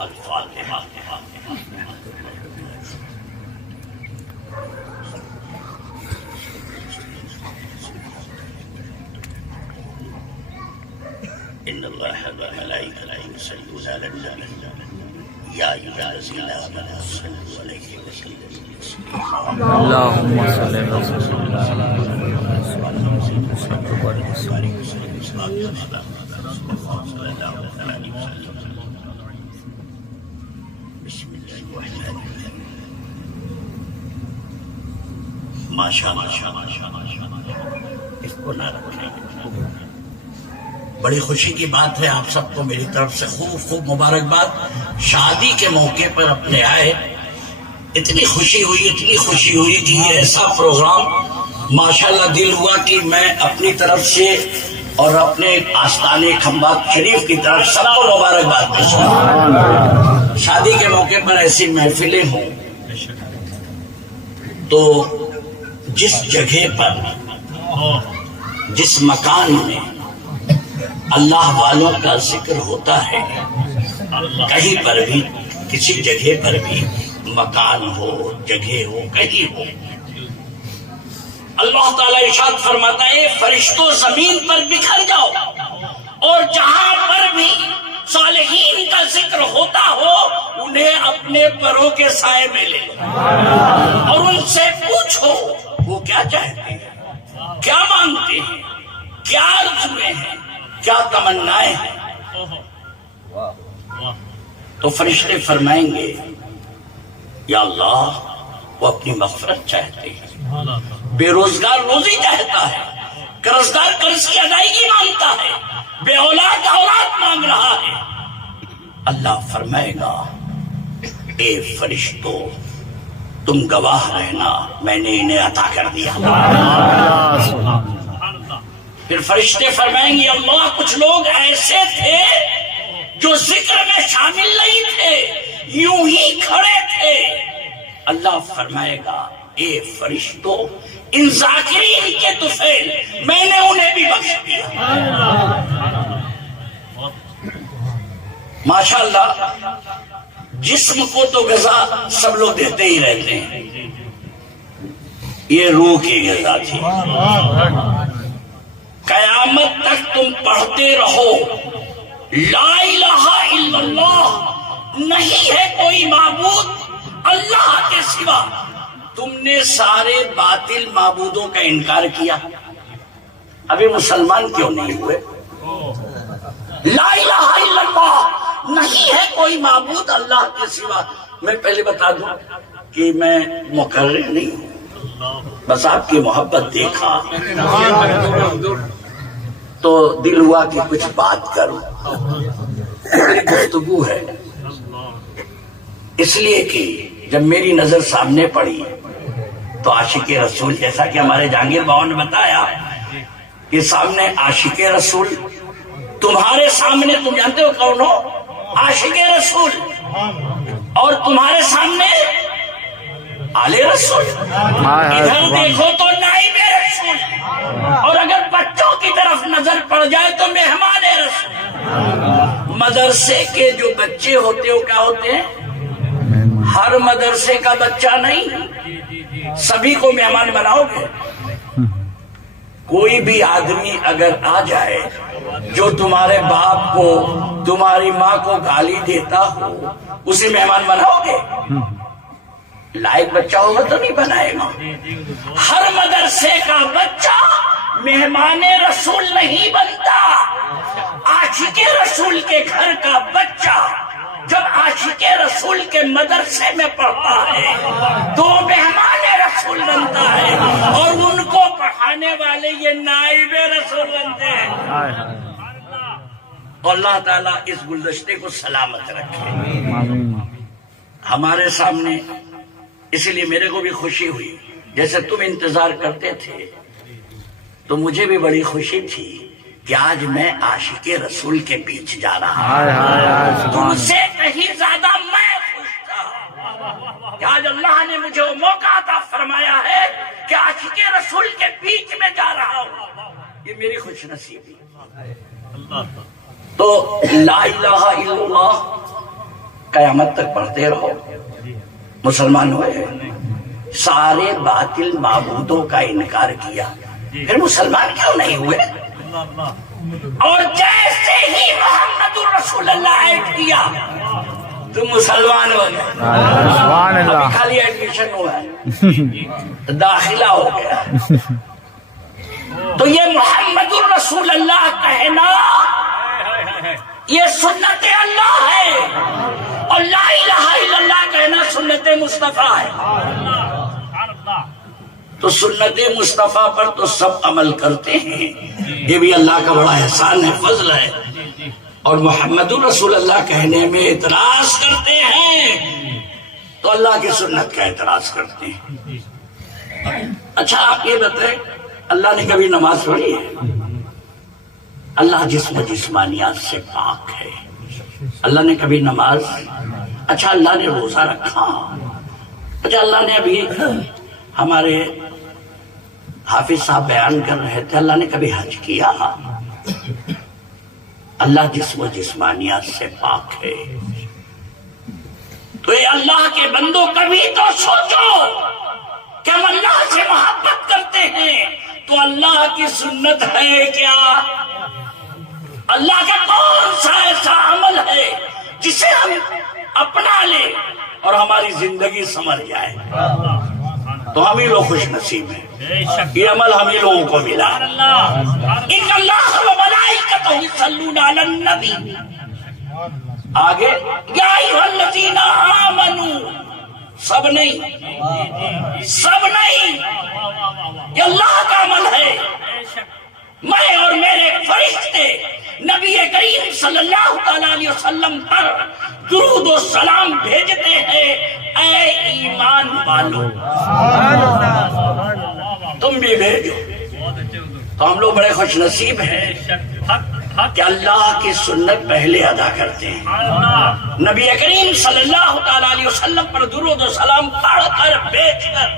الفاتحہ۔ ان اللہ وملائکتہ یصلون علی النبی یا ایھا الذین آمنوا صلوا علیہ وسلموا تسلیما۔ اللہم صلی علی رسول اللہ صلی اللہ علیہ وسلم۔ ماشاء اس کو نہ رکھیں۔ بڑی خوشی کی بات ہے، آپ سب کو میری طرف سے خوب مبارکباد۔ شادی کے موقع پر اپنے آئے، اتنی خوشی ہوئی کہ یہ ایسا پروگرام ماشاءاللہ دل ہوا کہ میں اپنی طرف سے اور اپنے آستانے کھمبات شریف کی طرف سب کو مبارکباد پیش کروں۔ شادی کے موقع پر ایسی محفلیں ہوں تو جس جگہ پر، جس مکان میں اللہ والوں کا ذکر ہوتا ہے، کہیں پر بھی کسی جگہ پر بھی مکان ہو، جگہ ہو، کہیں ہو، اللہ تعالیٰ ارشاد فرماتا ہے فرشتوں زمین پر بکھر جاؤ اور جہاں پر بھی صالحین کا ذکر ہوتا ہو انہیں اپنے پروں کے سائے میں لے لو اور ان سے پوچھو وہ کیا چاہتے ہیں، کیا مانگتے ہیں، کیا آرزویں ہیں، کیا تمنائیں ہیں۔ تو فرشتے فرمائیں گے یا اللہ وہ اپنی مغفرت چاہتے ہیں، بے روزگار روزی چاہتا ہے، قرضدار قرض کی ادائیگی مانگتا ہے، بے اولاد اولاد مانگ رہا ہے۔ اللہ فرمائے گا اے فرشتوں تم گواہ رہنا، میں نے انہیں عطا کر دیا۔ پھر فرشتے فرمائیں گے اللہ کچھ لوگ ایسے تھے جو ذکر میں شامل نہیں تھے، یوں ہی کھڑے تھے۔ اللہ فرمائے گا اے فرشتوں ان ذاکرین کے طفیل میں نے انہیں بھی بخش دیا۔ ماشاءاللہ جسم کو تو غذا سب لوگ دیتے ہی رہتے ہیں، یہ روح کی غذا تھی۔ قیامت تک تم پڑھتے رہو لا الہ الا اللہ، نہیں ہے کوئی معبود اللہ کے سوا۔ تم نے سارے باطل معبودوں کا انکار کیا، ابھی مسلمان کیوں نہیں ہوئے؟ لا الہ الا اللہ، نہیں ہے کوئی معبود اللہ کے سوا۔ میں پہلے بتا دوں کہ میں مقرر نہیں ہوں، بس آپ کی محبت دیکھا تو دل ہوا کہ کچھ بات کروں، میری گفتگو ہے۔ اس لیے کہ جب میری نظر سامنے پڑی تو عاشق رسول، جیسا کہ ہمارے جہانگیر بابا نے بتایا کہ سامنے عاشق رسول، تمہارے سامنے تم جانتے ہو کون ہو؟ عاشق رسول، اور تمہارے سامنے آل رسول، ادھر دیکھو تو نائب رسول، اور اگر بچوں کی طرف نظر پڑ جائے تو مہمان رسول۔ مدرسے کے جو بچے ہوتے ہو کیا ہوتے ہیں؟ ہر مدرسے کا بچہ نہیں، سبھی کو مہمان بناؤ گے؟ کوئی بھی آدمی اگر آ جائے جو تمہارے باپ کو تمہاری ماں کو گالی دیتا ہو اسے مہمان بناؤ گے؟ لائق بچہ ہوگا تو نہیں بنائے گا۔ ہر مدرسے کا بچہ مہمان رسول نہیں بنتا۔ عاشق رسول کے گھر کا بچہ جب عاشق رسول کے مدرسے میں پڑھتا ہے تو مہمان رسول بنتا ہے، اور ان کو پڑھانے والے یہ نائب رسول بنتے ہیں۔ اللہ تعالیٰ اس گلدستے کو سلامت رکھے ہمارے سامنے۔ اس لیے میرے کو بھی خوشی ہوئی، جیسے تم انتظار کرتے تھے تو مجھے بھی بڑی خوشی تھی کہ آج میں عاشق رسول کے بیچ جا رہا ہوں۔ تم سے کہیں زیادہ میں خوش تھا کہ آج اللہ نے مجھے وہ موقع عطا فرمایا ہے کہ عاشق رسول کے بیچ میں جا رہا ہوں، یہ میری خوش نصیبی۔ تو لا الہ الا اللہ قیامت تک پڑھتے رہو. مسلمان ہوئے, سارے باطل معبودوں کا انکار کیا, پھر مسلمان کیوں نہیں ہوئے؟ اور جیسے ہی محمد رسول اللہ ایڈ کیا تم مسلمان ہو گئے. سبحان ابھی اللہ. خالی ایڈمیشن ہوا ہے, داخلہ ہو گیا. تو یہ محمد رسول اللہ کہنا یہ سنت اللہ ہے, اور لا الہ الا اللہ کہنا سنت مصطفیٰ ہے. تو سنت مصطفیٰ پر تو سب عمل کرتے ہیں, یہ بھی اللہ کا بڑا احسان ہے, فضل ہے. اور محمد رسول اللہ کہنے میں اعتراض کرتے ہیں تو اللہ کی سنت کا اعتراض کرتے ہیں. اچھا آپ یہ بتائیں, اللہ نے کبھی نماز پڑھی ہے؟ اللہ جسم و جسمانیات سے پاک ہے. اللہ نے کبھی نماز, اچھا اللہ نے روزہ رکھا, اچھا اللہ نے ابھی ہمارے حافظ صاحب بیان کر رہے تھے, اللہ نے کبھی حج کیا؟ اللہ جسم و جسمانیات سے پاک ہے. تو اے اللہ کے بندوں کبھی تو سوچو کہ ہم اللہ سے محبت کرتے ہیں تو اللہ کی سنت ہے کیا؟ اللہ کا کون سا ایسا عمل ہے جسے ہم اپنا لیں اور ہماری زندگی سنور جائے؟ تو ہم ہی لوگ خوش نصیب ہیں, یہ عمل ہم ہی لوگوں کو ملا. ان اللہ و ملائکتہ یصلون علی النبی, آگے یا ایھا الذین آمنوا, سب نہیں, سب نہیں, یہ اللہ کا عمل ہے. میں اور میرے فرشتے نبی کریم صلی اللہ تعالی علیہ وسلم پر درود و سلام بھیجتے ہیں. اے ایمان والو تم بھی بھیجو. تو ہم لوگ بڑے خوش نصیب ہیں کہ اللہ کی سنت پہلے ادا کرتے ہیں. نبی کریم صلی اللہ تعالی علیہ وسلم پر درود و سلام پڑھ کر بھیج کر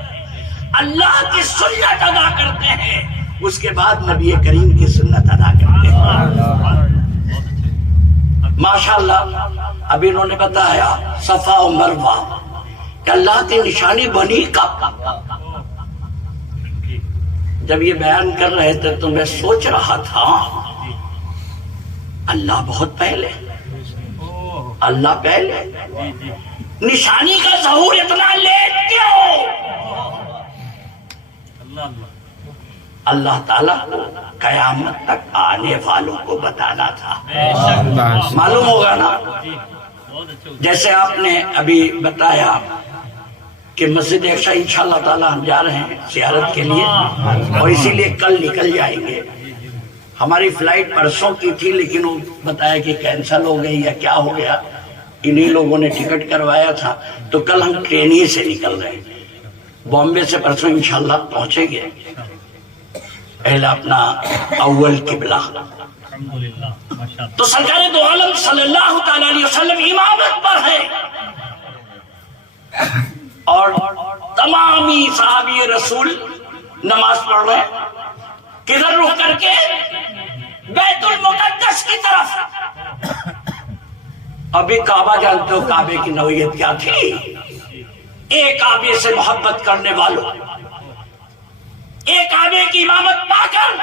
اللہ کی سنت ادا کرتے ہیں, اس کے بعد نبی کریم کی سنت ادا کرتے ہیں. ماشاءاللہ ابھی انہوں نے بتایا صفا و مروہ کہ اللہ کی نشانی بنی کب. جب یہ بیان کر رہے تھے تو میں سوچ رہا تھا اللہ بہت پہلے, اللہ پہلے, نشانی کا ظہور اتنا لیٹ کیوں؟ اللہ تعالیٰ کو قیامت تک آنے والوں کو بتانا تھا. معلوم ہوگا نا, جیسے آپ نے ابھی بتایا کہ مسجد عائشہ انشاءاللہ تعالیٰ ہم جا رہے ہیں زیارت کے لیے, اور اسی لیے کل نکل جائیں گے. ہماری فلائٹ پرسوں کی تھی لیکن وہ بتایا کہ کینسل ہو گئی یا کیا ہو گیا, انہی لوگوں نے ٹکٹ کروایا تھا, تو کل ہم ٹرین ہی سے نکل رہے ہیں. بامبے سے پرسوں انشاءاللہ پہنچیں گے. اہل اپنا اول قبلہ. تو سرکار دو عالم صلی اللہ تعالی علیہ وسلم امامت پر ہے, اور تمامی صحابی رسول نماز پڑھ رہے ہیں. کدھر رخ کر کے؟ بیت المقدس کی طرف. ابھی کعبہ جانتے ہو کعبے کی نوعیت کیا تھی؟ ایک کعبے سے محبت کرنے والوں, ایک کعبے کی امامت پا کر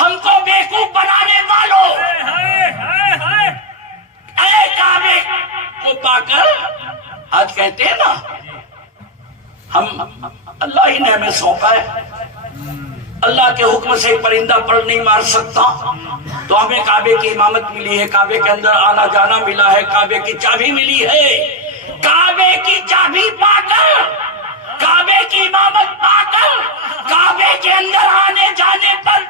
ہم کو بیوقوف بنانے والوں, ایک کعبے کو پا کر آج کہتے ہیں نا ہم اللہ ہی نے ہمیں سونپا ہے, اللہ کے حکم سے پرندہ پر نہیں مار سکتا, تو ہمیں کعبے کی امامت ملی ہے, کعبے کے اندر آنا جانا ملا ہے, کعبے کی چابی ملی ہے. کعبے کی چابی پا کر, کعبے کی امامت پا کر, کعبے کے اندر آنے جانے پر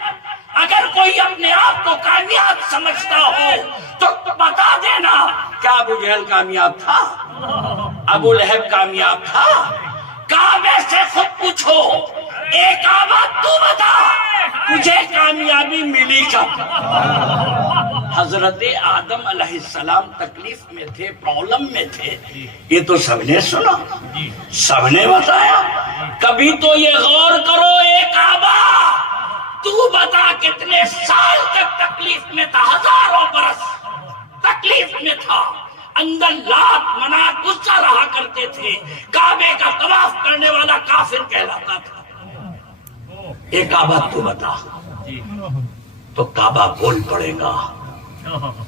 اگر کوئی اپنے آپ کو کامیاب سمجھتا ہو تو بتا دینا, کیا ابو جہل کامیاب تھا؟ ابو لہب کامیاب تھا؟ کعبے سے خود پوچھو, اے کعبہ تو بتا تجھے کامیابی ملی کب؟ حضرت آدم علیہ السلام تکلیف میں تھے, پرابلم میں تھے, یہ تو سب نے سنا, سب نے بتایا. کبھی تو یہ غور کرو, اے کعبہ تو بتا کتنے سال تک تکلیف میں تھا؟ ہزاروں برس تکلیف میں تھا, اندر لات منات غصہ رہا کرتے تھے، کعبے کا طواف کرنے والا کافر کہلاتا تھا۔ ایک کعبہ تو بتا، تو کعبہ بول پڑے گا،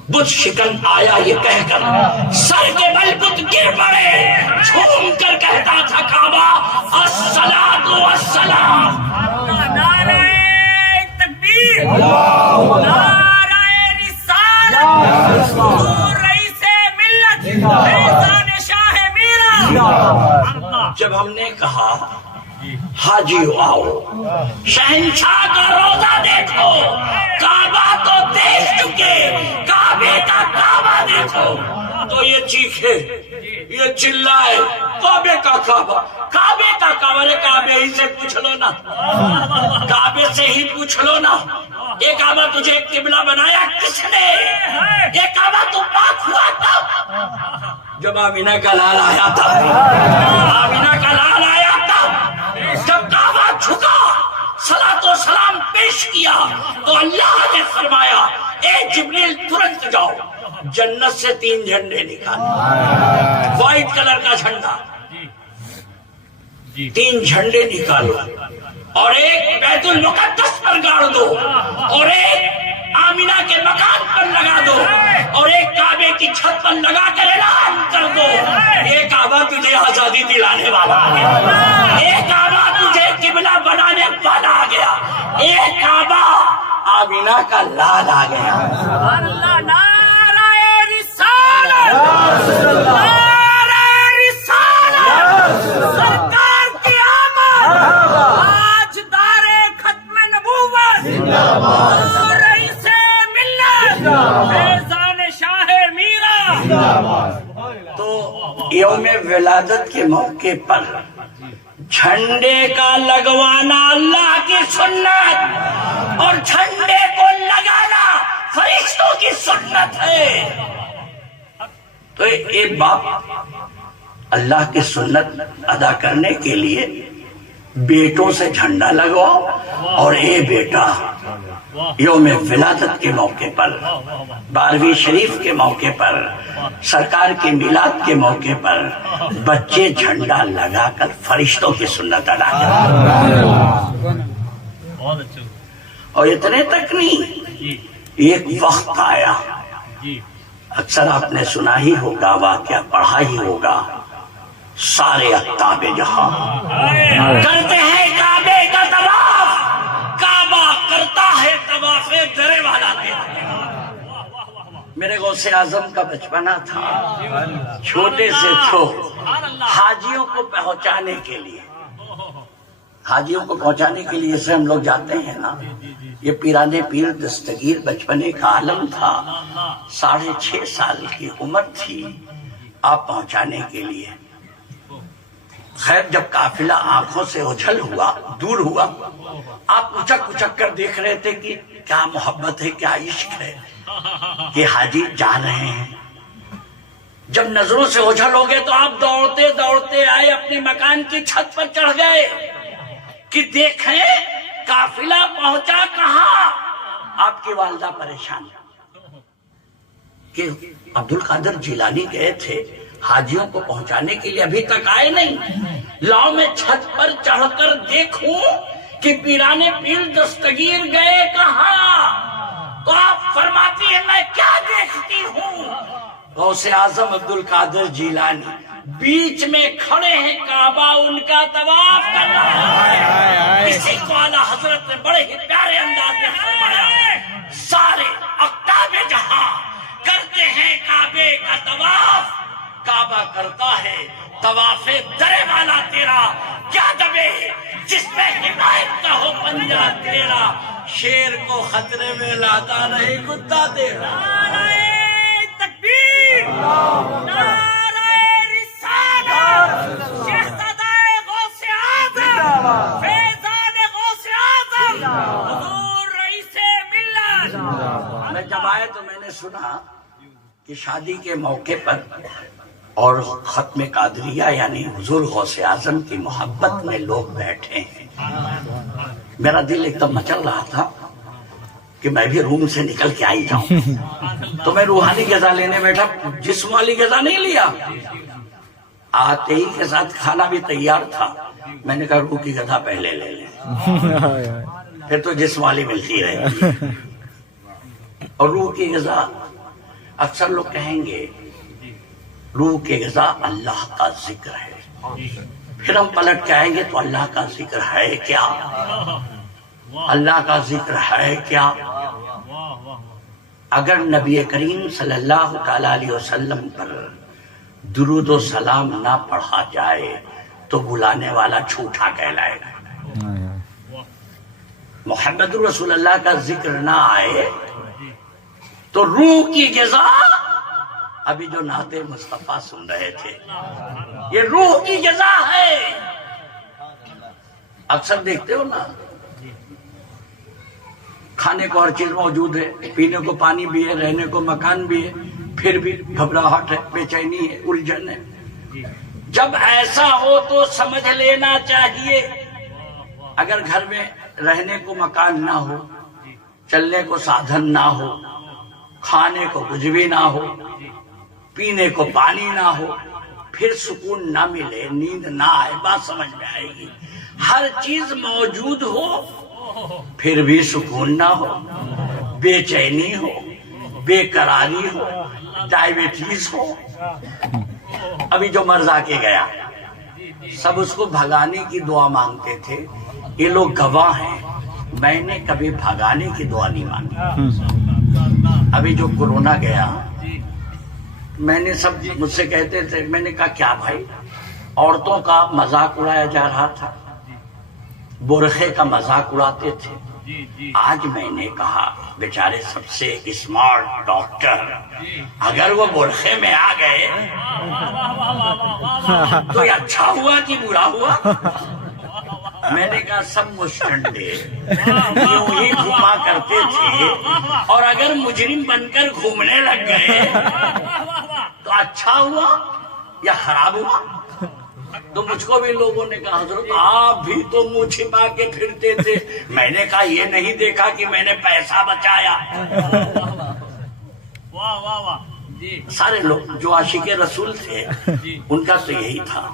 بت شکن آیا یہ کہہ کر سر کے بل بت گر پڑے، جھوم کر کہتا تھا کعبہ الصلاۃ والسلام۔ نعرہ تکبیر، نعرہ رسالت، حضور رئیس ملت، فیضان شاہ میرا۔ جب ہم نے کہا حاجیو آؤ، شہنشاہ کا روزہ دیکھو، کعبہ تو دیکھ چکے، کعبے کا کعبہ دیکھو، تو یہ چیخے، یہ چلائے کعبے کا کعبہ، کعبے کا کعبہ۔ کعبے ہی سے پوچھ لو نا، کعبے سے ہی پوچھ لو نا، یہ کعبہ تجھے قبلہ بنایا کس نے؟ یہ کعبہ تو پاک ہوا تھا جب آمینہ کا لال آیا تھا، آمینہ کا لال آیا تھا، جب کعبہ جھکا صلاۃ و سلام پیش کیا تو اللہ نے فرمایا اے جبریل ترنت جاؤ، جنت سے 3 جھنڈے نکالو، وائٹ کلر کا جھنڈا، 3 جھنڈے نکالو، اور ایک بیت المقدس پر گاڑ دو، اور ایک آمینہ کے مکان پر لگا دو، اور ایک کعبے کی چھت پر لگا کر اعلان کر دو یہ کعبہ تجھے آزادی دلانے والا آ گیا، یہ کعبہ تجھے قبلہ بنانے والا آ گیا، یہ کعبہ آمینہ کا لال آ گیا۔ اللہ، نعرہ رسالت، نعرہ رسالت، سرکار کی آمد، آج دار ختم نبوت، حضور رئیس ملت، فیضان شاہ میرا۔ تو یوم ولادت کے موقع پر جھنڈے کا لگوانا اللہ کی سنت، اور جھنڈے کو لگانا فرشتوں کی سنت ہے۔ تو ایک باپ اللہ کی سنت ادا کرنے کے لیے بیٹوں سے جھنڈا لگواؤ، اور اے بیٹا یوم ولادت کے موقع پر، 12ویں شریف کے موقع پر، سرکار کے میلاد کے موقع پر بچے جھنڈا لگا کر فرشتوں کی سنت ادا کریں۔ اور اتنے تک نہیں، ایک وقت آیا، اکثر آپ نے سنا ہی ہوگا، واقعہ پڑھا ہی ہوگا، سارے اقطاب جہاں کرتے ہیں کعبے کا طواف، کعبہ کرتا ہے طواف درے والا تیرا۔ میرے غوث اعظم کا بچپنا تھا، چھوٹے سے حاجیوں کو پہنچانے کے لیے، حاجیوں کو پہنچانے کے لیے سے ہم لوگ جاتے ہیں نا، یہ پیرانے پیر دستگیر بچپنے کا عالم تھا، 6.5 سال کی عمر تھی، آپ پہنچانے کے لیے۔ خیر جب قافلہ آنکھوں سے اجھل ہوا، دور ہوا، آپ اچک اچک کر دیکھ رہے تھے کہ کیا محبت ہے، کیا عشق ہے کہ حاجی جا رہے ہیں۔ جب نظروں سے اجھل ہو گئے تو آپ دوڑتے دوڑتے آئے، اپنے مکان کی چھت پر چڑھ گئے کہ دیکھیں قافلہ پہنچا کہاں۔ آپ کی والدہ پریشان کہ عبد القادر جیلانی گئے تھے حاجیوں کو پہنچانے کے لیے، ابھی تک آئے نہیں، لاؤ میں چھت پر چڑھ کر دیکھوں کہ پیرانے پیر دستگیر گئے کہاں۔ تو آپ فرماتی ہیں میں کیا دیکھتی ہوں، غوث اعظم عبد القادر جیلانی بیچ میں کھڑے ہیں، کعبہ ان کا طواف کر رہا ہے۔ اسی کو اعلیٰ حضرت نے بڑے ہی پیارے انداز میں فرمایا، سارے اقطاب جہاں کرتے ہیں کعبے کا طواف، کعبہ کرتا ہے طواف درے والا تیرا، کیا دبے جس میں حمایت کا ہو پنجہ تیرا، شیر کو خطرے میں لاتا نہیں کتا تیرا۔ نعرہ تکبیر، نعرہ رسالت، شہزادہ غوث اعظم، فیضان غوث اعظم، حضور رئیس ملت۔ میں جب آئے تو میں نے سنا کہ شادی کے موقع پر اور ختم قادریہ یعنی حضور غوث اعظم کی محبت میں لوگ بیٹھے ہیں۔ میرا دل ایک دم مچل رہا تھا کہ میں بھی روم سے نکل کے آئی جاؤں، تو میں روحانی غذا لینے بیٹھا، جسم والی غذا نہیں لیا۔ آتے ہی کے ساتھ کھانا بھی تیار تھا، میں نے کہا روح کی غذا پہلے لے لیں، پھر تو جسم والی ملتی رہے گی۔ اور روح کی غذا اکثر لوگ کہیں گے روح کی غذا اللہ کا ذکر ہے، پھر ہم پلٹ کے آئیں گے تو اللہ کا ذکر ہے کیا؟ اللہ کا ذکر ہے کیا؟ اگر نبی کریم صلی اللہ تعالی علیہ وسلم پر درود و سلام نہ پڑھا جائے تو بلانے والا جھوٹا کہلائے گا۔ محمد رسول اللہ کا ذکر نہ آئے تو روح کی غذا، ابھی جو نعت مصطفیٰ سن رہے تھے، یہ روح کی غذا ہے۔ اکثر دیکھتے ہو نا، کھانے کو ہر چیز موجود ہے، پینے کو پانی بھی ہے، رہنے کو مکان بھی ہے، پھر بھی گھبراہٹ ہے، بے چینی ہے، الجھن ہے۔ جب ایسا ہو تو سمجھ لینا چاہیے اگر گھر میں رہنے کو مکان نہ ہو، چلنے کو سادھن نہ ہو، کھانے کو کچھ بھی نہ ہو، پینے کو پانی نہ ہو، پھر سکون نہ ملے، نیند نہ آئے، بات سمجھ میں آئے گی۔ ہر چیز موجود ہو پھر بھی سکون نہ ہو، بے چینی ہو، بے قراری ہو، ڈائبٹیز ہو۔ ابھی جو مرض آ کے گیا، سب اس کو بھگانے کی دعا مانگتے تھے، یہ لوگ گواہ ہیں، میں نے کبھی بھگانے کی دعا نہیں مانگی۔ ابھی جو کورونا گیا، میں نے سب مجھ سے کہتے تھے، میں نے کہا کیا بھائی، عورتوں کا مذاق اڑایا جا رہا تھا، برقعے کا مذاق اڑاتے تھے۔ آج میں نے کہا بیچارے سب سے اسمارٹ ڈاکٹر اگر وہ برقعے میں آ گئے تو یہ اچھا ہوا کہ برا ہوا؟ میں نے کہا سب مشٹنڈے یوں ہی گھوما کرتے تھے، اور اگر مجرم بن کر گھومنے لگ گئے تو اچھا ہوا یا خراب ہوا؟ تو مجھ کو بھی لوگوں نے کہا حضرت آپ بھی تو منہ چھپا کے پھرتے تھے۔ میں نے کہا یہ نہیں دیکھا کہ میں نے پیسہ بچایا؟ سارے لوگ جو عاشق رسول تھے ان کا تو یہی تھا،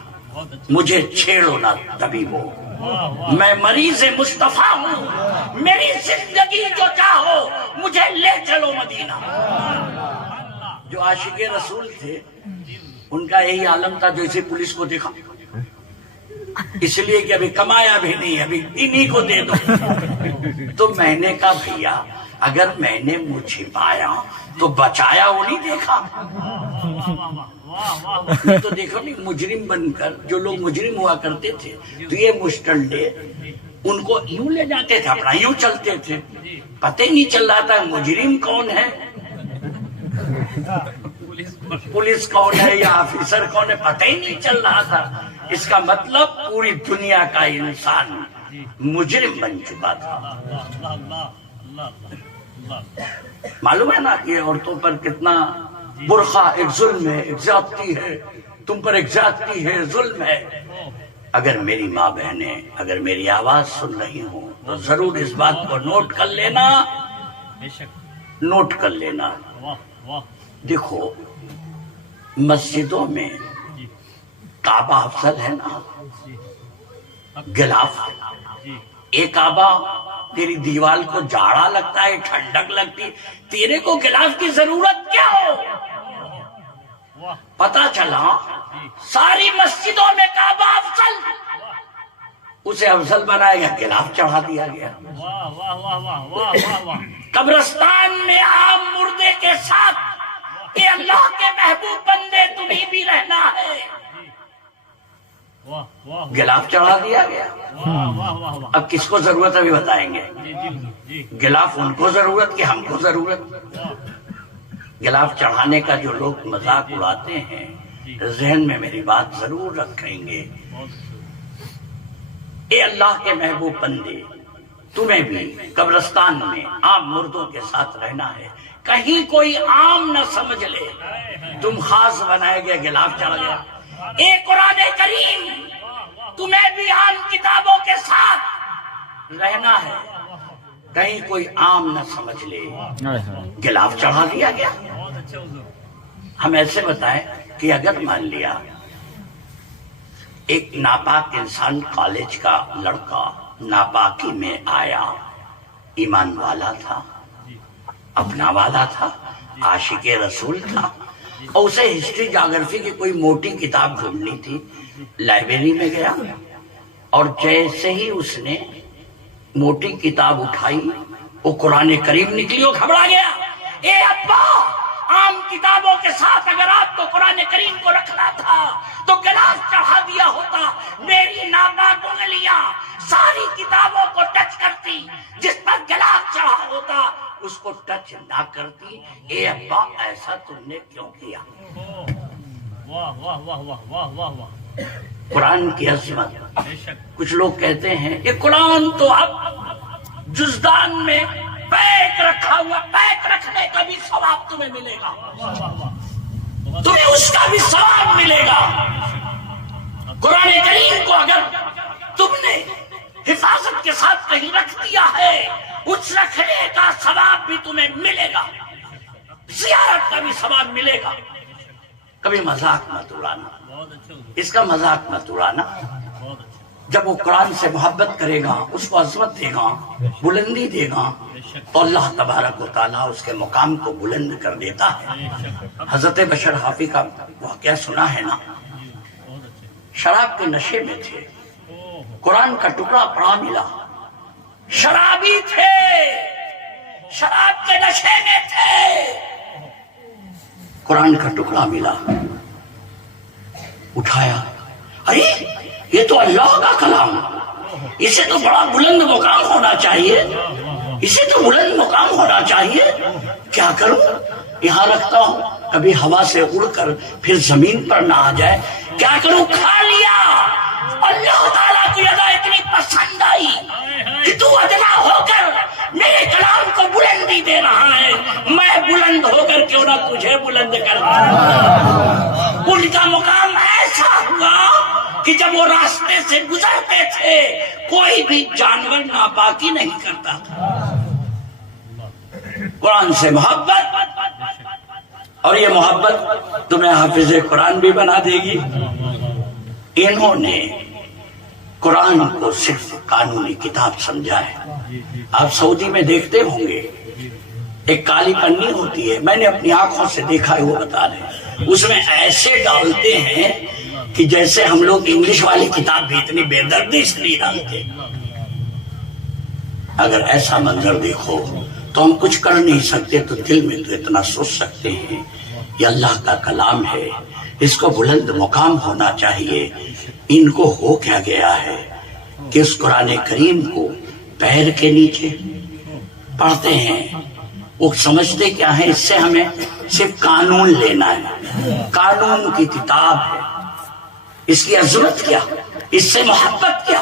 مجھے چھیڑو نہ طبیبو، میں مریض مصطفیٰ ہوں، میری زندگی جو چاہو مجھے لے چلو مدینہ۔ جو عاشق رسول تھے ان کا یہی عالم تھا، جو اسی پولیس کو دیکھا، اس لیے کہ ابھی کمایا بھی نہیں، ابھی انہی کو دے دو۔ تو میں نے کہا بھیا اگر میں نے منہ چھپایا تو بچایا وہ نہیں دیکھا؟ تو دیکھو نہیں، مجرم بن کر جو لوگ مجرم ہوا کرتے تھے تو یہ مشٹنڈے ان کو یوں لے جاتے تھے، اپنا یوں چلتے تھے، پتہ ہی نہیں چل رہا تھا مجرم کون ہے، پولیس کون ہے یا آفیسر کون ہے، پتہ ہی نہیں چل رہا تھا۔ اس کا مطلب پوری دنیا کا انسان مجرم بن چکا تھا۔ معلوم ہے نا کہ عورتوں پر کتنا برقع ایک ظلم ہے، ایک زیادتی ہے، تم پر ایک زیادتی ہے، ظلم ہے۔ اگر میری ماں بہنیں اگر میری آواز سن رہی ہوں تو ضرور اس بات کو نوٹ کر لینا، نوٹ کر لینا۔ دیکھو مسجدوں میں کعبہ افضل ہے نا، غلاف؟ ایک کعبہ تیری دیوال کو جاڑا لگتا ہے، ٹھنڈک لگتی، تیرے کو غلاف کی ضرورت کیا ہو؟ پتا چلا ساری مسجدوں میں کعبہ افضل، اسے افضل بنایا گیا، غلاف چڑھا دیا گیا۔ قبرستان میں عام مردے کے ساتھ کہ اللہ کے محبوب بندے تمہیں بھی رہنا ہے، غلاف چڑھا دیا گیا۔ اب کس کو ضرورت ابھی بتائیں گے؟ غلاف ان کو ضرورت کہ ہم کو ضرورت؟ غلاف چڑھانے کا جو لوگ مذاق اڑاتے ہیں ذہن میں میری بات ضرور رکھیں گے۔ اے اللہ کے محبوب بندے، تمہیں بھی قبرستان میں عام مردوں کے ساتھ رہنا ہے، کہیں کوئی عام نہ سمجھ لے تم خاص بنائے گئے، غلاف چڑھ گیا۔ اے قرآن کریم، تمہیں بھی عام کتابوں کے ساتھ رہنا ہے، کہیں کوئی عام نہ سمجھ لے، غلاف چڑھا دیا گیا۔ ہم ایسے بتائیں کہ اگر مان لیا ایک ناپاک انسان کالج کا لڑکا ناپاکی میں آیا، ایمان والا تھا، اپنا والا تھا، عاشق رسول تھا، اور اسے ہسٹری جاگرفی کی کوئی موٹی کتاب ڈھونڈنی تھی، لائبریری میں گیا، اور جیسے ہی اس نے موٹی کتاب اٹھائی وہ قرآن کریم نکلی، وہ گھبرا گیا۔ اے ابا، عام کتابوں کے ساتھ اگر آپ کو قرآن کریم کو رکھنا تھا تو گلاس چڑھا دیا ہوتا، میری ناپاک انگلیاں ساری کتابوں کو ٹچ کرتی، جس پر گلاس چڑھا ہوتا اس کو ٹچ نہ کرتی۔ اے ابا، ایسا تم نے کیوں کیا؟ واہ واہ واہ واہ واہ واہ واہ، قرآن کی عظمت۔ کچھ لوگ کہتے ہیں یہ قرآن تو اب جزدان میں پیک رکھا ہوا، پیک رکھنے کا بھی ثواب تمہیں ملے گا، تمہیں اس کا بھی ثواب ملے گا۔ قرآن کریم کو اگر تم نے حفاظت کے ساتھ کہیں رکھ دیا ہے، اس رکھنے کا ثواب بھی تمہیں ملے گا، زیارت کا بھی ثواب ملے گا۔ کبھی مذاق مت اڑانا، اس کا مذاق مت اڑانا۔ جب وہ قرآن سے محبت کرے گا، اس کو عظمت دے گا، بلندی دے گا، تو اللہ تبارک و تعالیٰ اس کے مقام کو بلند کر دیتا ہے۔ حضرت بشر حافی کا واقعہ سنا ہے نا، شراب کے نشے میں تھے، قرآن کا ٹکڑا پڑا ملا، شرابی تھے، شراب کے نشے میں تھے، قرآن کا ٹکڑا ملا، اٹھایا، ارے یہ تو اللہ کا کلام، اسے تو بڑا بلند مقام ہونا چاہیے، اسے تو بلند مقام ہونا چاہیے، کیا کروں؟ یہاں رکھتا ہوں، کبھی ہوا سے اڑ کر پھر زمین پر نہ آ جائے، کیا کروں؟ کھا لیا۔ اللہ تعالیٰ کی ادا اتنی پسند آئی کہ تو ادنا ہو کر میرے کلام کو بلندی دے رہا ہے، میں بلند ہو کر کیوں نہ تجھے بلند کرتا۔ ان کا مقام ایسا ہوا کہ جب وہ راستے سے گزرتے تھے کوئی بھی جانور ناپاکی نہیں کرتا تھا۔ قرآن سے محبت، اور یہ محبت تمہیں حافظ قرآن بھی بنا دے گی۔ انہوں نے قرآن کو صرف قانونی کتاب سمجھا ہے۔ آپ سعودی میں دیکھتے ہوں گے ایک کالی پنی ہوتی ہے، میں نے اپنی آنکھوں سے دیکھا ہے، وہ بتا رہے ہیں اس میں ایسے ڈالتے ہیں کہ جیسے ہم لوگ انگلش والی کتاب بھی اتنی بے دردی سے نہیں ڈالتے۔ اگر ایسا منظر دیکھو تو ہم کچھ کر نہیں سکتے، تو دل میں تو اتنا سوچ سکتے ہیں یہ اللہ کا کلام ہے، اس کو بلند مقام ہونا چاہیے۔ ان کو ہو کیا گیا ہے کہ اس قرآن کریم کو پیر کے نیچے پڑھتے ہیں، وہ سمجھتے کیا ہے، اس سے ہمیں صرف قانون لینا ہے، قانون کی کتاب ہے، اس کی عظمت کیا، اس سے محبت کیا۔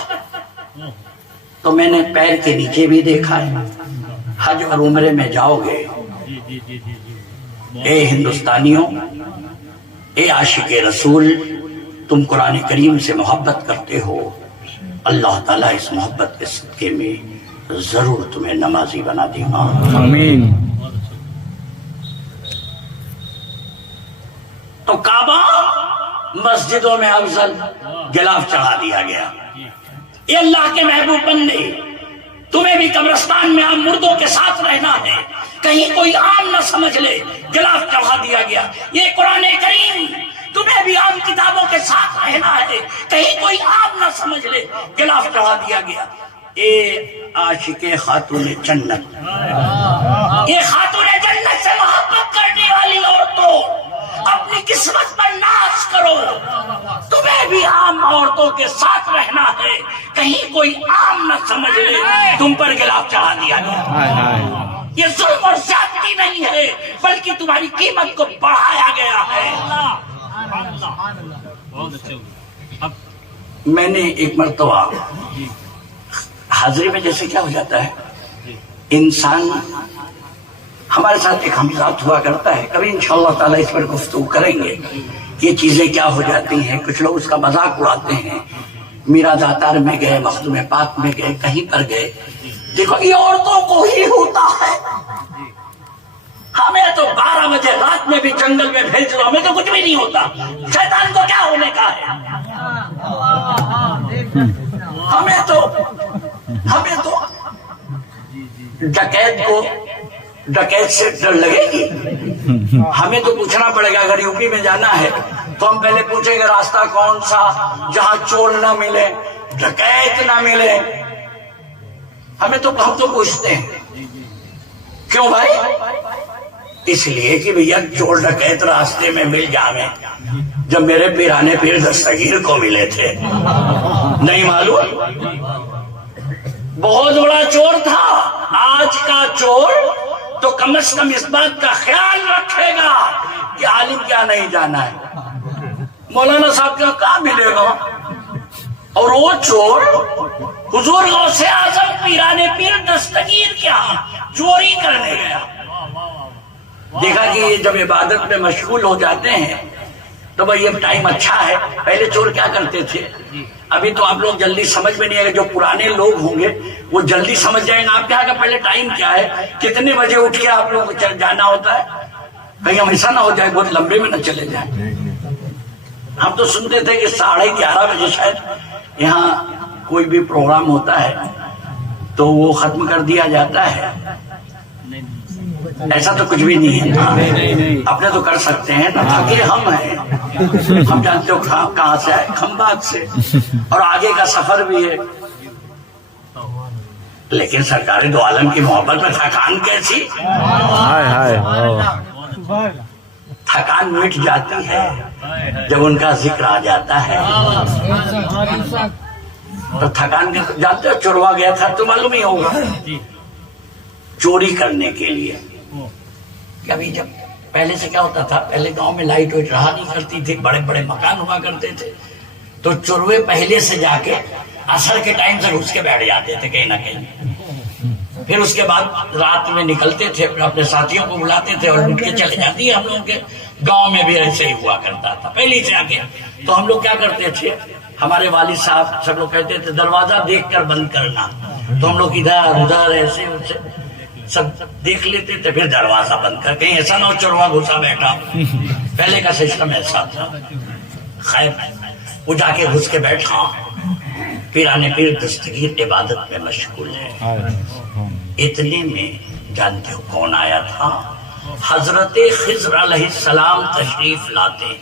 تو میں نے پیر کے نیچے بھی دیکھا ہے۔ حج اور عمرے میں جاؤ گے، اے ہندوستانیوں، اے عاشق رسول، تم قرآن کریم سے محبت کرتے ہو، اللہ تعالیٰ اس محبت کے صدقے میں ضرور تمہیں نمازی بنا دے گا۔ آمین۔ تو کعبہ مسجدوں میں افضل غلاف چڑھا دیا گیا۔ یہ اللہ کے محبوب بندے، تمہیں بھی قبرستان میں عام مردوں کے ساتھ رہنا ہے، کہیں کوئی عام نہ سمجھ لے، غلاف چڑھا دیا گیا۔ یہ قرآن کریم تمہیں بھی عام کتابوں کے ساتھ رہنا ہے، کہیں کوئی عام نہ سمجھ لے، غلاف چڑھا دیا گیا۔ اے عاشق خاتون جنت، یہ خاتون جنت سے محبت کرنے والی عورتوں، اپنی قسمت پر ناز کرو، تمہیں بھی عام عورتوں کے ساتھ رہنا ہے، کہیں کوئی عام نہ سمجھ لے تم پر غلاف چڑھا دیا گیا۔ یہ ظلم اور زیادتی نہیں ہے، بلکہ تمہاری قیمت کو بڑھایا گیا ہے۔ میں نے ایک مرتبہ حاضری میں جیسے کیا ہو جاتا ہے، انسان ہمارے ساتھ ایک ہمسات ہوا کرتا ہے، کبھی انشاءاللہ تعالیٰ اس پر گفتگو کریں گے، یہ چیزیں کیا ہو جاتی ہیں، کچھ لوگ اس کا مذاق اڑاتے ہیں۔ میرا داتار میں گئے، مخدوم پاک میں گئے، کہیں پر گئے، دیکھو یہ عورتوں کو ہی ہوتا ہے، ہمیں تو 12 بجے رات میں بھی جنگل میں بھیج دو، ہمیں تو کچھ بھی نہیں ہوتا، شیطان کو کیا ہونے کا ہے؟ ہمیں تو ڈکیت کو ڈکیت سے ڈر لگے گی؟ ہمیں تو پوچھنا پڑے گا، اگر یوپی میں جانا ہے تو ہم پہلے پوچھیں گے راستہ کون سا جہاں چور نہ ملے، ڈکیت نہ ملے، ہم تو پوچھتے ہیں۔ کیوں بھائی؟ اس لیے کہ بھیا چور ڈکیت راستے میں مل جاویں، جب میرے پیرانے پیر دستگیر کو ملے تھے، نہیں معلوم؟ بہت بڑا چور تھا، آج کا چور تو کم از کم اس بات کا خیال رکھے گا کہ عالم کیا نہیں جانا ہے، مولانا صاحب کا کہاں ملے گا؟ اور وہ چور حضور غوث اعظم پیرانے پیر دستگیر کے ہاں چوری کرنے گیا۔ دیکھا کہ یہ جب عبادت میں مشغول ہو جاتے ہیں تو بھائی اب ٹائم اچھا ہے۔ پہلے چور کیا کرتے تھے، ابھی تو آپ لوگ جلدی سمجھ میں نہیں آئے گا، جو پرانے لوگ ہوں گے وہ جلدی سمجھ جائیں گے۔ آپ کیا کہ پہلے ٹائم کیا ہے، کتنے بجے اٹھ کے آپ لوگ کو جانا ہوتا ہے، کہیں ہم ایسا نہ ہو جائے بہت لمبے میں نہ چلے جائیں۔ ہم تو سنتے تھے کہ 11:30 بجے شاید یہاں کوئی بھی پروگرام ہوتا ہے تو وہ ختم کر دیا جاتا ہے، ایسا تو کچھ بھی نہیں ہے، اپنے تو کر سکتے ہیں نا، تھکے ہم ہیں، ہم جانتے ہو کہاں سے آئے، کھمبات سے، اور آگے کا سفر بھی ہے، لیکن سرکار دو عالم کی محبت میں تھکان کیسی؟ تھکان مٹ جاتی ہے جب ان کا ذکر آ جاتا ہے۔ تو تھکان کے جانتے ہو چوروا گیا تھا تو معلوم ہی ہوگا، چوری کرنے کے لیے۔ کبھی جب پہلے سے کیا ہوتا تھا، پہلے گاؤں میں لائٹ وائٹ رہا نہیں کرتی تھی، بڑے بڑے مکان ہوا کرتے تھے، تو چوروے پہلے سے جا کے عصر کے ٹائم سے گھس کے بیٹھ جاتے تھے کہیں نہ کہیں، پھر اس کے بعد رات میں نکلتے تھے، اپنے ساتھیوں کو بلاتے تھے اور اٹھ کے چلے جاتے ہیں۔ ہم لوگوں کے گاؤں میں بھی ایسے ہی ہوا کرتا تھا پہلے سے آ کے۔ تو ہم لوگ کیا کرتے تھے، ہمارے والد صاحب سب لوگ کہتے تھے دروازہ دیکھ کر بند کرنا، تو ہم لوگ ادھر ادھر ایسے سب دیکھ لیتے تھے، پھر دروازہ بند کر، کہیں ایسا نہ ہو چوروا گھسا بیٹھا، پہلے کا سسٹم ایسا تھا۔ خیر وہ جا کے گھس کے بیٹھا، پیرانے پیر دستگیر عبادت میں مشغول ہے۔ اتنے میں جانتے ہو کون آیا تھا؟ حضرت خضر علیہ السلام تشریف لاتے،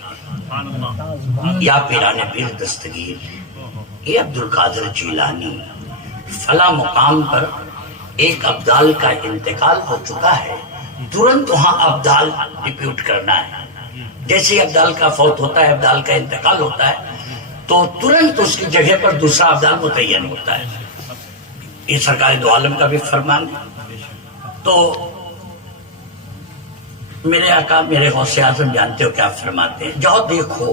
یا پیرانے پیر دستگیر، یہ عبد القادر جیلانی، فلاں مقام پر ایک ابدال کا انتقال ہو چکا ہے، ترنت وہاں ابدال ڈپیوٹ کرنا ہے۔ جیسے ہی ابدال کا فوت ہوتا ہے، ابدال کا انتقال ہوتا ہے، تو ترنت اس کی جگہ پر دوسرا ابدال متعین ہوتا ہے۔ یہ سرکار دو عالم کا بھی فرمان ہے۔ تو میرے آقا میرے غوث اعظم جانتے ہو کیا فرماتے ہیں، جاؤ دیکھو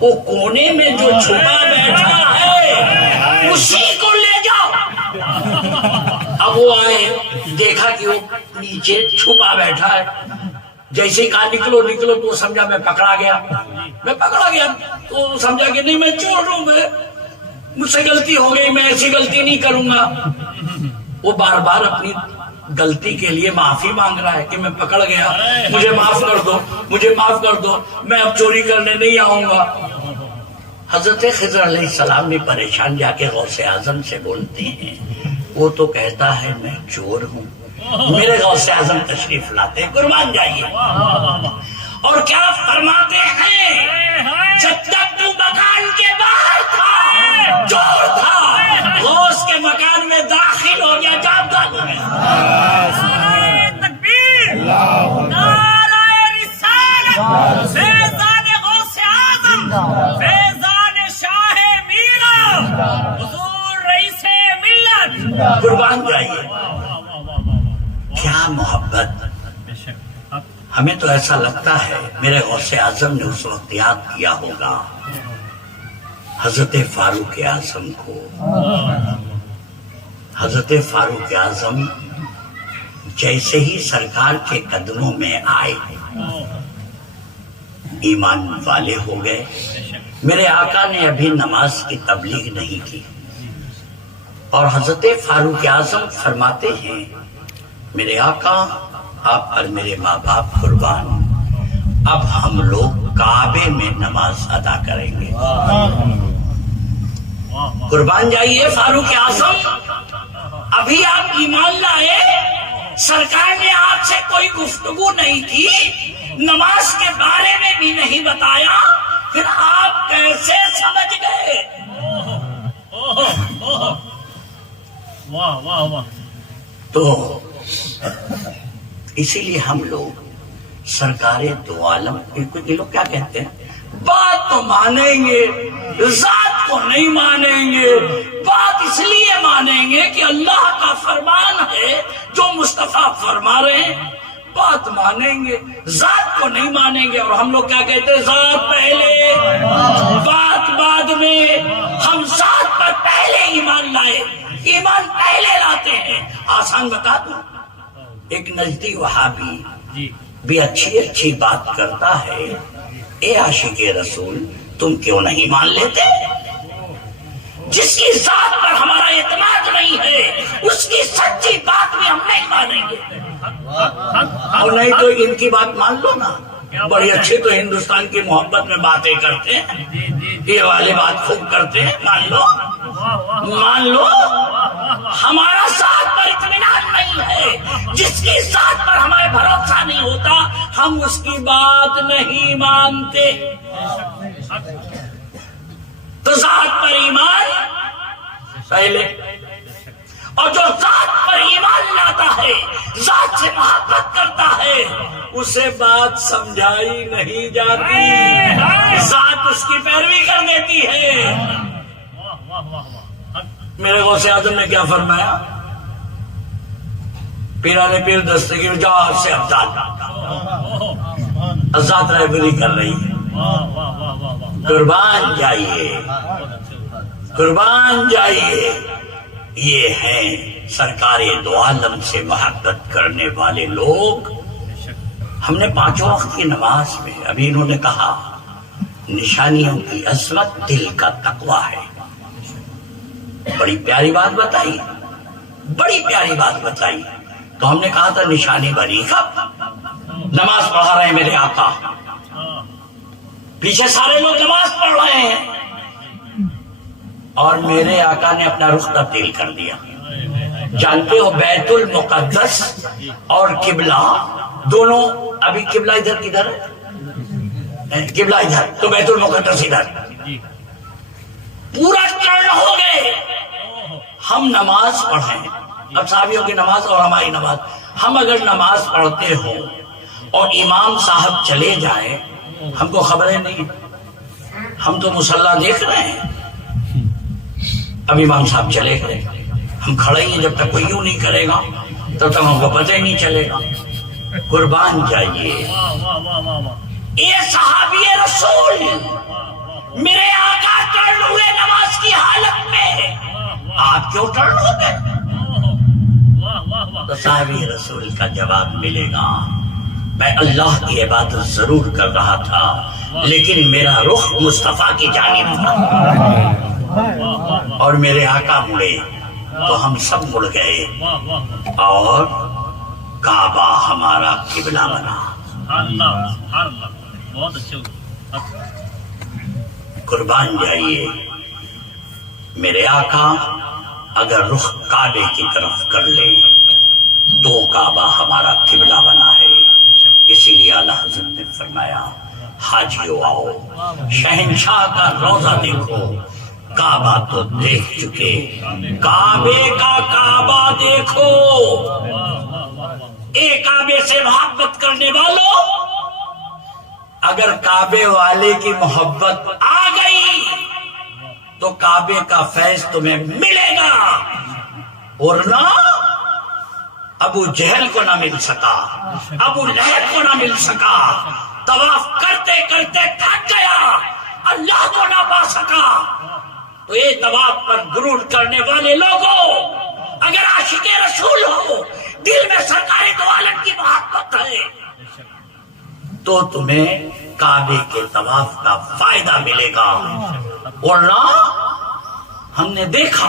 وہ کونے میں جو چھپا بیٹھا ہے اسی کو لے جاؤ۔ اب وہ آئے، دیکھا کہ وہ نیچے چھپا بیٹھا ہے، جیسے ہی کہا نکلو نکلو تو سمجھا میں پکڑا گیا، تو سمجھا کہ نہیں میں چور ہوں، مجھ سے غلطی ہو گئی، میں ایسی غلطی نہیں کروں گا۔ وہ بار بار اپنی غلطی کے لیے معافی مانگ رہا ہے کہ میں پکڑ گیا، مجھے معاف کر دو، مجھے معاف کر دو، میں اب چوری کرنے نہیں آؤں گا۔ حضرت خضر علیہ السلام بھی پریشان جا کے غوث اعظم سے بولتے ہیں، وہ تو کہتا ہے میں چور ہوں، میرے غوث اعظم تشریف لاتے ہیں، قربان جائیے۔ اور کیا فرماتے ہیں، جب تک تو مکان کے باہر تھا چور تھا، غوث کے مکان میں داخل ہو گیا جاب دادو میں۔ تکبیر، نعرہ رسالت، فیضان غوث اعظم، فیضان شاہ میرا، حضور رئیس ملت، قربان جائیے۔ کیا محبت! ہمیں تو ایسا لگتا ہے میرے غوث اعظم نے اس وقت یاد کیا ہوگا حضرت فاروق اعظم کو۔ حضرت فاروق اعظم جیسے ہی سرکار کے قدموں میں آئے ایمان والے ہو گئے۔ میرے آقا نے ابھی نماز کی تبلیغ نہیں کی، اور حضرت فاروق اعظم فرماتے ہیں میرے آقا آپ اور میرے ماں باپ قربان، اب ہم لوگ کعبے میں نماز ادا کریں گے۔ قربان جائیے فاروق اعظم، ابھی آپ ایمان لائے، سرکار نے آپ سے کوئی گفتگو نہیں کی، نماز کے بارے میں بھی نہیں بتایا، پھر آپ کیسے سمجھ گئے؟ واہ واہ واہ۔ تو اسی لیے ہم لوگ سرکار دو عالم، یہ لوگ کیا کہتے ہیں، بات تو مانیں گے، ذات کو نہیں مانیں گے، بات اس لیے مانیں گے کہ اللہ کا فرمان ہے جو مصطفیٰ فرما رہے ہیں، بات مانیں گے، ذات کو نہیں مانیں گے۔ اور ہم لوگ کیا کہتے ہیں، ذات پہلے بات بعد میں۔ ہم ذات پر پہلے ایمان لائے، ایمان پہلے لاتے ہیں۔ آسان بتا دوں، ایک نجدی وہابی جی بھی اچھی اچھی بات کرتا ہے، اے عاشق رسول تم کیوں نہیں مان لیتے؟ جس کی ذات پر ہمارا اعتماد نہیں ہے اس کی سچی بات بھی ہم نہیں مانیں گے، اور نہیں تو ان کی بات مان لو نا، بڑی اچھی تو ہندوستان کی محبت میں باتیں کرتے ہیں، یہ والی بات خوب کرتے ہیں، مان لو مان لو۔ ہمارا ذات پر اطمینان نہیں ہے، جس کی ذات پر ہمیں بھروسہ نہیں ہوتا ہم اس کی بات نہیں مانتے۔ تو ذات پر ایمان پہلے، اور جو ذات پر ایمان لاتا ہے، ذات سے محبت کرتا ہے، اسے بات سمجھائی نہیں جاتی، ذات اس کی پیروی کر دیتی ہے۔ میرے غوث اعظم نے کیا فرمایا، پیرانے پیر دستگیر جہاز سے ذات رہبری کر رہی ہے۔ قربان جائیے قربان جائیے، یہ ہیں سرکار دو عالم سے محبت کرنے والے لوگ۔ ہم نے 5 وقت کی نماز میں ابھی انہوں نے کہا نشانیوں کی عظمت دل کا تقویٰ ہے، بڑی پیاری بات بتائی، بڑی پیاری بات بتائی۔ تو ہم نے کہا تھا نشانی بنی کب؟ نماز پڑھا رہے ہیں میرے آقا، پیچھے سارے لوگ نماز پڑھ رہے ہیں، اور میرے آقا نے اپنا رخ تبدیل کر دیا۔ جانتے ہو بیت المقدس اور قبلہ دونوں، ابھی قبلہ ادھر کدھر ہے؟ قبلہ ادھر، تو بیت المقدس ادھر، پورا ٹرن ہو گئے۔ ہم نماز پڑھیں، اب صحابیوں کی نماز اور ہماری نماز، ہم اگر نماز پڑھتے ہو اور امام صاحب چلے جائیں، ہم کو خبریں نہیں، ہم تو مصلی دیکھ رہے ہیں، اب امام صاحب چلے گئے، ہم کھڑے ہی ہیں، جب تک کوئی یوں نہیں کرے گا تب تک ہم کو پتہ ہی نہیں چلے گا۔ قربان جائیے، یہ صحابی رسول میرے آقا ٹرن ہوئے نماز کی حالت میں، آپ کیوں ٹرن ہو گئے؟ تو صحابی رسول کا جواب ملے گا، میں اللہ کی عبادت ضرور کر رہا تھا لیکن میرا رخ مصطفیٰ کی جانب تھا، اور میرے آقا مڑے تو ہم سب مڑ گئے، اور کعبہ ہمارا قبلہ بنا۔ بہت اچھے۔ قربان جائیے، میرے آقا اگر رخ کعبے کی طرف کر لے تو کعبہ ہمارا قبلہ بنا ہے۔ اسی لیے اعلیٰ حضرت نے فرمایا حاجیو آؤ شہنشاہ کا روضہ دیکھو، کعبہ تو دیکھ چکے، کعبے کا کعبہ دیکھو۔ ایک کعبے سے محبت کرنے والوں، اگر کعبے والے کی محبت آ گئی تو کعبے کا فیض تمہیں ملے گا، ورنہ ابو جہل کو نہ مل سکا، ابو لہب کو نہ مل سکا، طواف کرتے کرتے تھک گیا، اللہ کو نہ پا سکا۔ تو یہ طواف پر غرور کرنے والے لوگوں، اگر عاشق رسول ہو، دل میں سرکار دو عالم کی محبت ہے، تو تمہیں کعبے کے طواف کا فائدہ ملے گا، ورنہ ہم نے دیکھا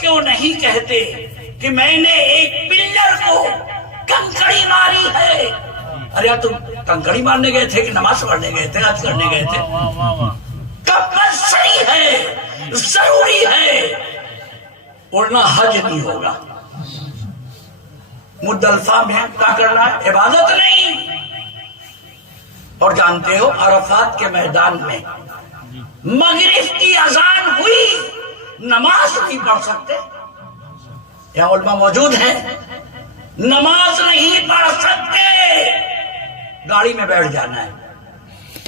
کیوں نہیں کہتے کہ میں نے ایک پلر کو کنکڑی ماری ہے؟ ارے یار تم کنکڑی مارنے گئے تھے کہ نماز پڑھنے گئے تھے، حج کرنے گئے تھے؟ کمپلسری ہے، ضروری ہے، ورنہ حج نہیں ہوگا۔ مزدلفہ میں کیا کرنا ہے؟ عبادت نہیں۔ اور جانتے ہو عرفات کے میدان میں مغرب کی اذان ہوئی، نماز نہیں پڑھ سکتے؟ یہاں علماء موجود ہیں، نماز نہیں پڑھ سکتے، گاڑی میں بیٹھ جانا ہے۔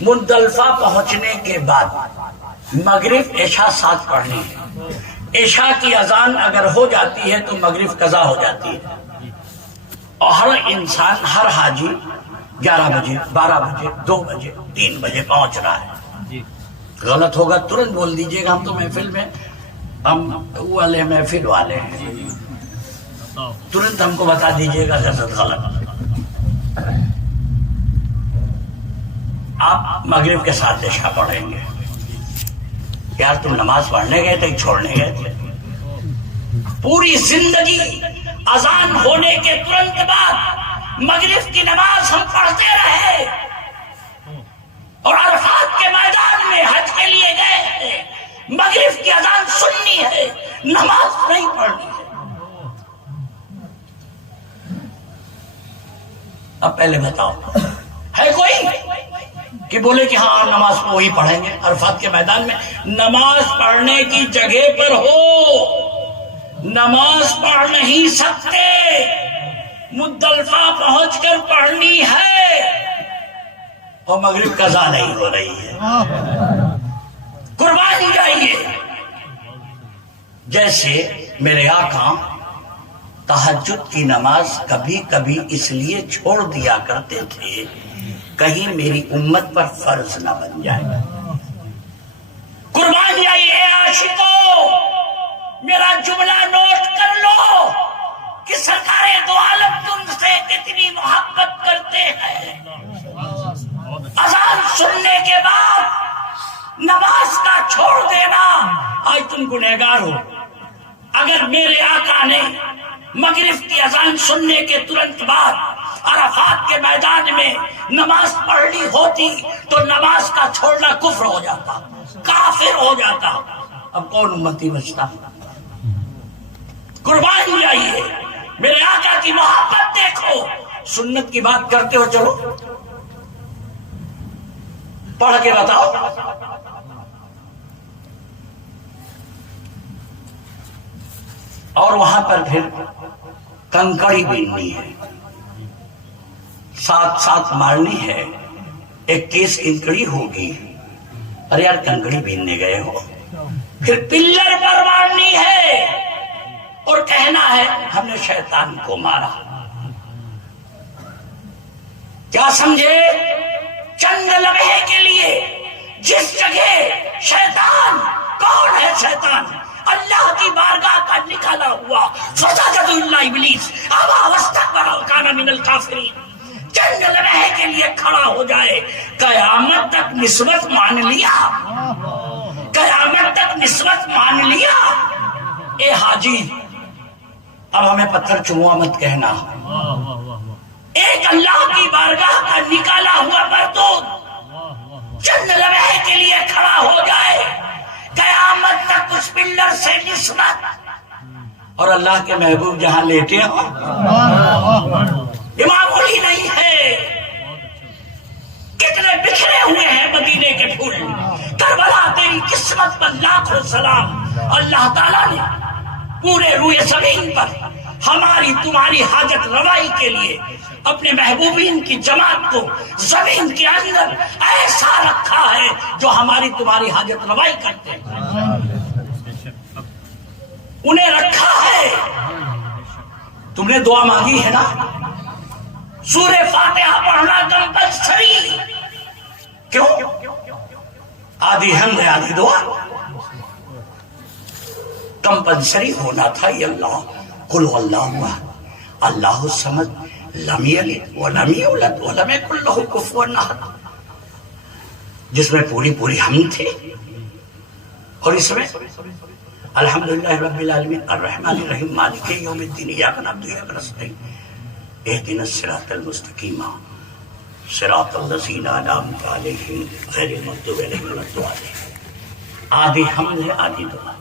مزدلفہ پہنچنے کے بعد مغرب عشاء ساتھ پڑھنی ہے۔ عشاء کی اذان اگر ہو جاتی ہے تو مغرب قضا ہو جاتی ہے، اور ہر انسان، ہر حاجی 11 بجے، 12 بجے، 2 بجے، 3 بجے پہنچ رہا ہے۔ غلط ہوگا ترنت بول دیجئے گا، ہم تو محفل میں، ہم والے محفل والے ہیں، ترنت ہم کو بتا دیجئے گا غلط۔ آپ مغرب کے ساتھ عشاء پڑھیں گے۔ یار تم نماز پڑھنے گئے تھے، چھوڑنے گئے تھے؟ پوری زندگی اذان ہونے کے ترنت بعد مغرب کی نماز ہم پڑھتے رہے، اور عرفات کے میدان میں حج کے لیے گئے ہیں، مغرب کی اذان سننی ہے، نماز نہیں پڑھنی ہے۔ اب پہلے بتاؤ، ہے کوئی کہ بولے کہ ہاں نماز کو وہی پڑھیں گے؟ عرفات کے میدان میں نماز پڑھنے کی جگہ پر ہو، نماز پڑھ نہیں سکتے، مزدلفہ پہنچ کر پڑھنی ہے، اور مغرب قضا نہیں ہو رہی ہے۔ قربان جائیے۔ جیسے میرے آقا تہجد کی نماز کبھی کبھی اس لیے چھوڑ دیا کرتے تھے کہیں میری امت پر فرض نہ بن جائے۔ قربان جائیے عاشقو، میرا جملہ نوٹ کر لو کہ سرکار دو عالم تم سے کتنی محبت کرتے ہیں۔ اذان سننے کے بعد نماز کا چھوڑ دینا، آج تم گنہگار ہو۔ اگر میرے آقا نے مغرب کی اذان سننے کے ترنت بعد عرفات کے میدان میں نماز پڑھنی ہوتی تو نماز کا چھوڑنا کفر ہو جاتا، کافر ہو جاتا۔ اب کون امتی بچتا؟ قربان جائیے، میرے آقا کی محبت دیکھو۔ سنت کی بات کرتے ہو، چلو پڑھ کے بتاؤ۔ اور وہاں پر پھر کنکڑی بیننی ہے، ساتھ ساتھ مارنی ہے، 21 کنکڑی ہوگی۔ ارے یار کنکڑی بیننے گئے ہو، پھر پلر پر مارنی ہے، اور کہنا ہے ہم نے شیطان کو مارا۔ کیا سمجھے؟ چند لمحے کے لیے جس جگہ شیطان، کون ہے شیطان؟ اللہ کی بارگاہ کا نکالا ہوا، فسجد الا ابلیس ابا واستكبر وكان من الكافرين، چند لمحے کے لیے کھڑا ہو جائے، قیامت تک نسبت مان لیا، قیامت تک نسبت مان لیا۔ اے حاجی اب ہمیں پتھر چوما مت کہنا، ایک اللہ کی بارگاہ کا نکالا ہوا مردود چند لمحے کے لیے کھڑا ہو جائے، قیامت تک اس پلر سے نسبت، اور اللہ کے محبوب جہاں لیٹے ہو، یہ معمولی نہیں ہے۔ کتنے بکھرے ہوئے ہیں مدینے کے پھول، کربلا تیری قسمت پر لاکھوں سلام۔ اللہ تعالیٰ نے پورے روئے زمین پر ہماری تمہاری حاجت روائی کے لیے اپنے محبوبین کی جماعت کو زمین کے اندر ایسا رکھا ہے جو ہماری تمہاری حاجت روائی کرتے ہیں، انہیں رکھا ہے۔ تم نے دعا مانگی ہے نا، سورہ فاتحہ پڑھنا کمپلسری، کیوں؟ آدھی حمد آدھی دعا، کمپلسری ہونا تھا۔ یہ اللہ قل اللہ احد اللہ الصمد لم یلد ولم یولد ولم یکن لہ کفوا احد، جس میں پوری حمد تھی، اور اس میں الحمدللہ رب العالمین الرحمن الرحیم مالک یوم الدین ایاک نعبد و ایاک نستعین اہدنا الصراط المستقیم صراط الذین انعمت علیہم غیر المغضوب علیہم ولا الضالین. آدھی حمد ہے آدھی دعا.